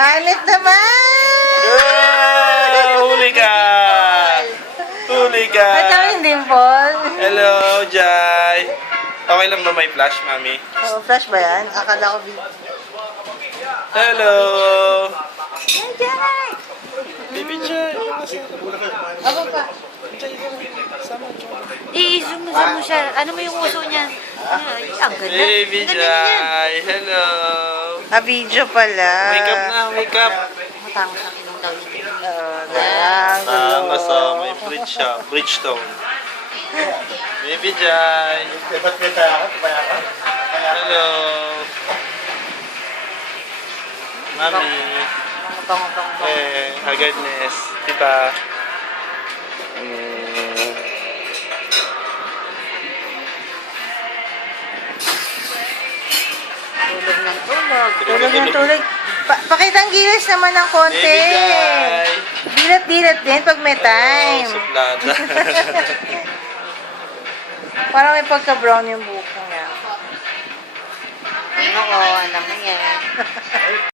Hanit naman! Huli ka! Huli ka! At ang dimple. Hello, Jai! Okay lang ba may flash, Mami? Oh, flash ba yan? Akala ko video. Hello! Hey, Jai! Baby Jai! Ako pa. I-zoom mo siya. Ano mo yung uso niya? Ay, ang ganda. Baby Ang ganda niyan. Jai! Hello! Ah, video pala. Wake up na, wake up! Matangos ang ilong daw niya. Tama sa may bridge siya, Bridgestone. Baby Jai! Hello! Mami! Mga bango-bango. Haggardness. Tita. Tulog ng tulog. Tulog ng tulog. Pakita ang gilas naman ng konti. Baby Jai! Dilat-dilat din pag may time. Suplada. Parang may pagka-brown yung buhok niya. Ano ko, alam mo yan.